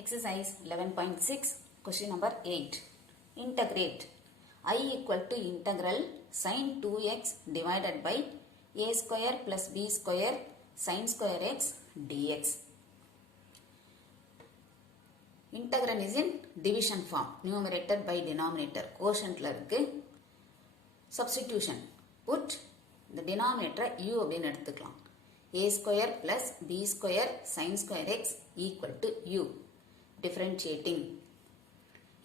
Exercise 11.6, question number 8. Integrate. I equal to integral sin 2x divided by a square plus b square sin square x dx. Integral is in division form. Numerator by denominator. Quotient la irukku. Substitution. Put the denominator u அப்படின்னு எடுத்துக்கலாம். a square plus b square sin square x equal to u. Differentiating.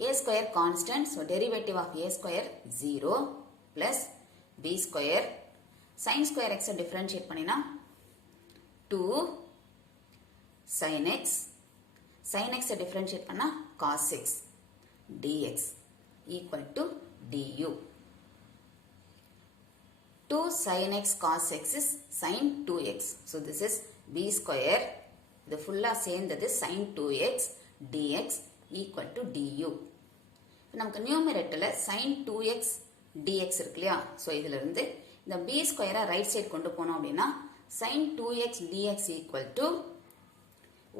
A square constant, so derivative of a square 0 plus b square sin square x differentiate பண்ணினா 2 sin x sin x differentiate பண்ணா cos x dx equal to du. 2 sin x cos x is sin 2x. So this is b square. The full சேர்ந்தது sin 2x dx equal to du. நமக்கு நியூமரேட்டர்ல sin 2x dx இருக்கு இல்லையா? So இதுல இருந்து இந்த b ஸ்கொயரை right side கொண்டு போனோம் அப்படின்னா sin 2x dx equal to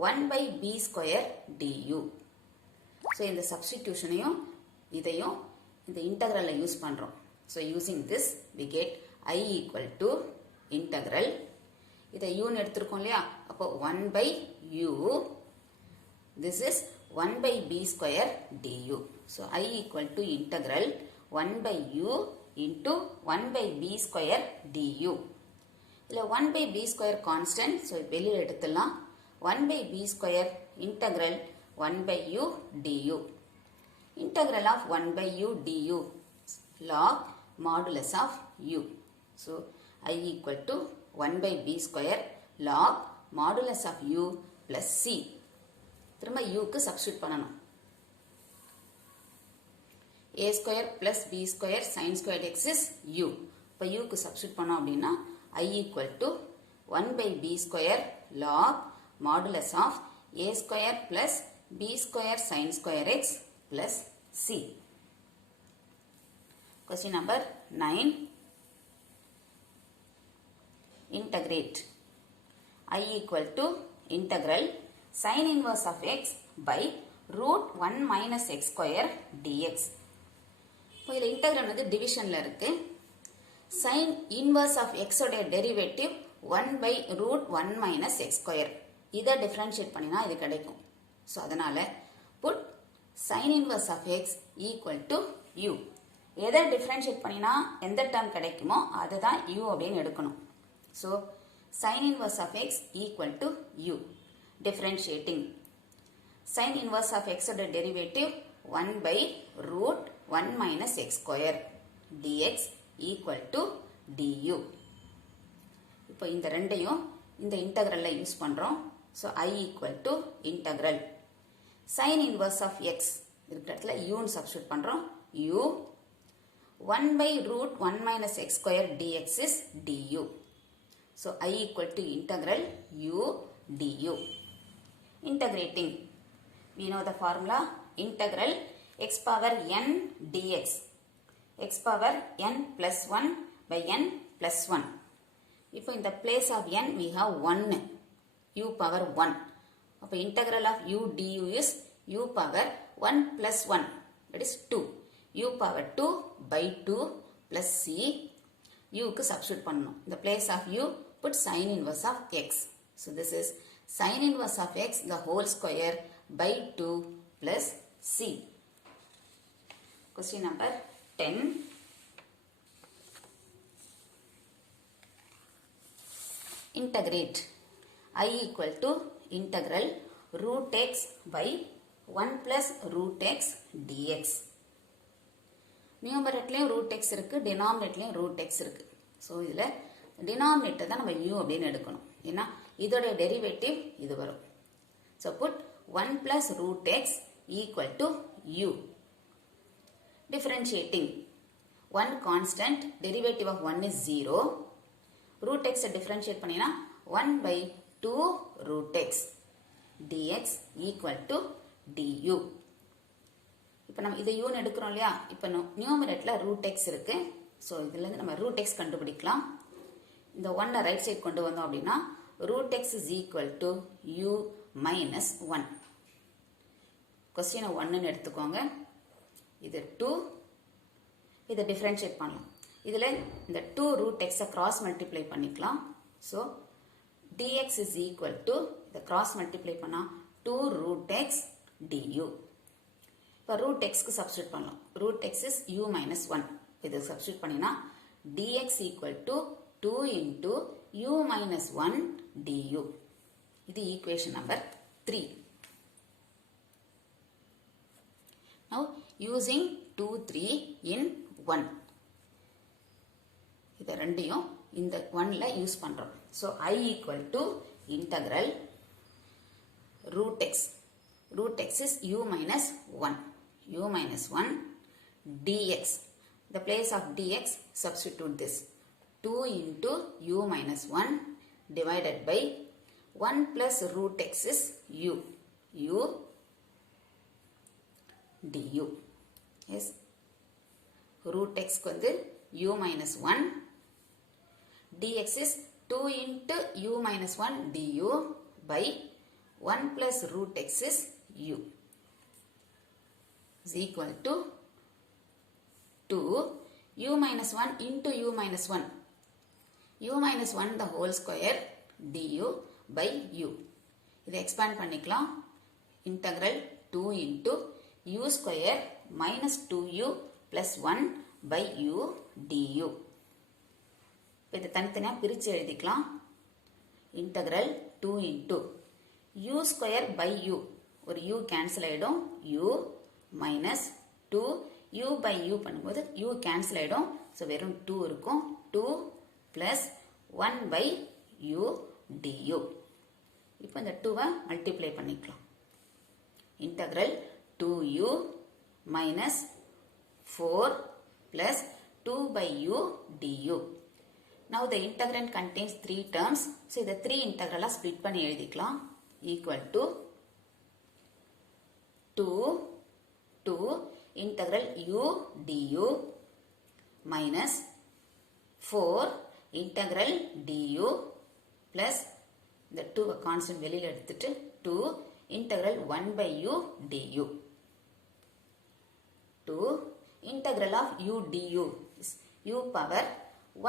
1 by b square du. So இந்த சப்ஸ்டிடியூஷனையும் இதையும் இந்த இன்டகிரல்ல யூஸ் பண்றோம். So using this we get I equal to integral. இதை u எடுத்திருக்கோம் இல்லையா? அப்போ 1 by u. This is 1 by b square du. So I equal to integral 1 by u into 1 by b square du. இதில் 1 by b square constant. So வெளியே எடுத்துலாம் 1 by b square integral 1 by u du. Integral of 1 by u du log modulus of u. So I equal to 1 by b square log modulus of u plus c. திரும்ப uக்கு substitute பண்ணணும். a square plus b square sin squared x is u. இப்போ uக்கு substitute பண்ணோம் அப்படின்னா I equal to 1 by b square log modulus of a square plus b square sin square x plus c. Question number 9. Integrate. I equal to integral sin inverse of x by root 1 minus x square dx. இப்போ இதில் integral வந்து டிவிஷனில் இருக்கு. sin inverse of x உடைய derivative 1 by root 1 minus x square. இதை differentiate பண்ணினா இது கிடைக்கும். ஸோ அதனால put sin inverse of x equal to u. எதை டிஃபரன்ஷியேட் பண்ணினா எந்த டேர்ம் கிடைக்குமோ அதுதான் u அப்படின்னு எடுக்கணும். So sin inverse of x equal to u. Differentiating. Sin inverse of x உடைய derivative 1 by root 1 minus x square dx equal to du. இப்போ இந்த ரெண்டையும் இந்த இன்டகிரல்ல யூஸ் பண்றோம். So I equal to integral sin inverse of x இருக்கிற இடத்துல uன்னு substitute பண்றோம். u 1 by root 1 minus x square dx is du. So I equal to integral u du. Integrating. We know the formula integral x power n dx. X power n plus 1 by n plus 1. இப்போ in the place of n we have 1. u power 1. அப்போ integral of u du is u power 1 plus 1. That is 2. u power 2 by 2 plus c. u க்கு substitute பண்ணணும். In the place of u put sin inverse of x. So this is sin inverse of x the whole square by 2 plus c. Question number 10. Integrate. I equal to integral root x by 1 plus root x dx. நியூமரேட்டர்லயும் root x இருக்கு, டினாமினேட்டர்லயும் root x இருக்கு. So இதில் denominator தான் நம்ம u அப்படின்னு எடுக்கணும். ஏன்னா இதோட derivative இது வரும். So put 1 plus root x equal to u. Differentiating. 1 constant, derivative of 1 is 0. root x differentiate பண்ணினா 1 by 2 root x dx equal to du. இப்போ நம்ம இதை யூன்னு எடுக்கிறோம் இல்லையா? இப்போ நியூமரேட்டர்ல root x இருக்கு. ஸோ இதுல இருந்து நம்ம root x கண்டுபிடிக்கலாம். இந்த 1 ரைட் சைட் கொண்டு வந்தோம் அப்படின்னா root x is equal to u minus 1. கொஸ்டினை 1ன்னு எடுத்துக்கோங்க. இது 2, இதை டிஃபரன்ஷியேட் பண்ணலாம். இதில் இந்த 2 ரூட் எக்ஸை கிராஸ் மல்டிப்ளை பண்ணிக்கலாம். So dx is equal to இதை கிராஸ் மல்டிப்ளை பண்ணால் 2 ரூட் எக்ஸ் du. இப்போ ரூட் எக்ஸ்க்கு சப்ஸ்டியூட் பண்ணலாம். Root x is u minus 1. இதை சப்ஸ்டியூட் பண்ணினா dx equal to 2 into u minus 1 du. இது equation number 3. Now using 2, 3 in 1. இதை ரெண்டையும் இந்த 1ல யூஸ் பண்றோம். So I equal to integral root x. Root x is u minus 1. u minus 1 dx. The place of dx, substitute this. 2 into u minus 1 divided by 1 plus root x is u. u du. Yes. Root x வந்து u minus 1. dx is 2 into u minus 1 du by 1 plus root x is u is equal to 2 u minus 1 into u minus 1. u minus 1 the whole square du by u. இதை expand பண்ணிக்கலாம். Integral 2 into u square minus 2u plus 1 by u du. இதை தனித்தனியாக பிரித்து எழுதிக்கலாம். Integral 2 into u square by u. ஒரு u cancel ஆயிடும். u minus 2 u by u பண்ணும்போது u cancel ஆயிடும். ஸோ வெறும் 2 இருக்கும். 2 plus 1 by u du. இப்போ இந்த 2வை மல்டிப்ளை பண்ணிக்கலாம். Integral 2u minus 4 plus 2 by u du. Now the integrand contains 3 terms. So இதை 3 integralா split பண்ணி எழுதிக்கலாம். Equal to 2 integral u du minus 4 integral du plus இந்த 2 constant வெளியில் எடுத்துட்டு 2 integral 1 by u du. 2 integral of u du is u power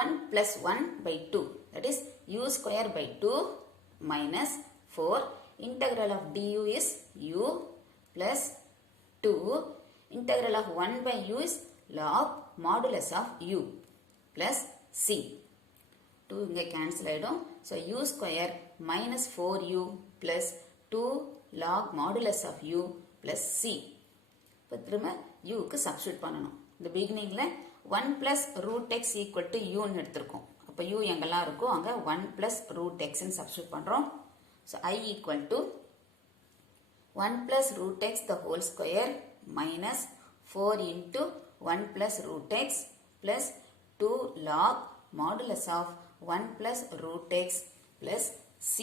1 plus 1 by 2, that is u square by 2 minus 4 integral of du is u plus 2 integral of 1 by u is log modulus of u plus c. 2 இங்கே cancel ஆயிடும். So u square minus 4u plus 2 log modulus of u plus c. இப்போ திரும்ப uக்கு substitute பண்ணணும். இந்த பிகினிங்ல 1 plus root x equal to u ன்னு எடுத்திருக்கோம். அப்போ u எங்கெல்லாம் இருக்கோ அங்க 1 plus root x ன்னு சப்ஸ்டியூட் பண்றோம். So I equal to 1 plus root x the whole square minus 4 into 1 plus root x plus 2 log modulus of 1 plus root x plus c.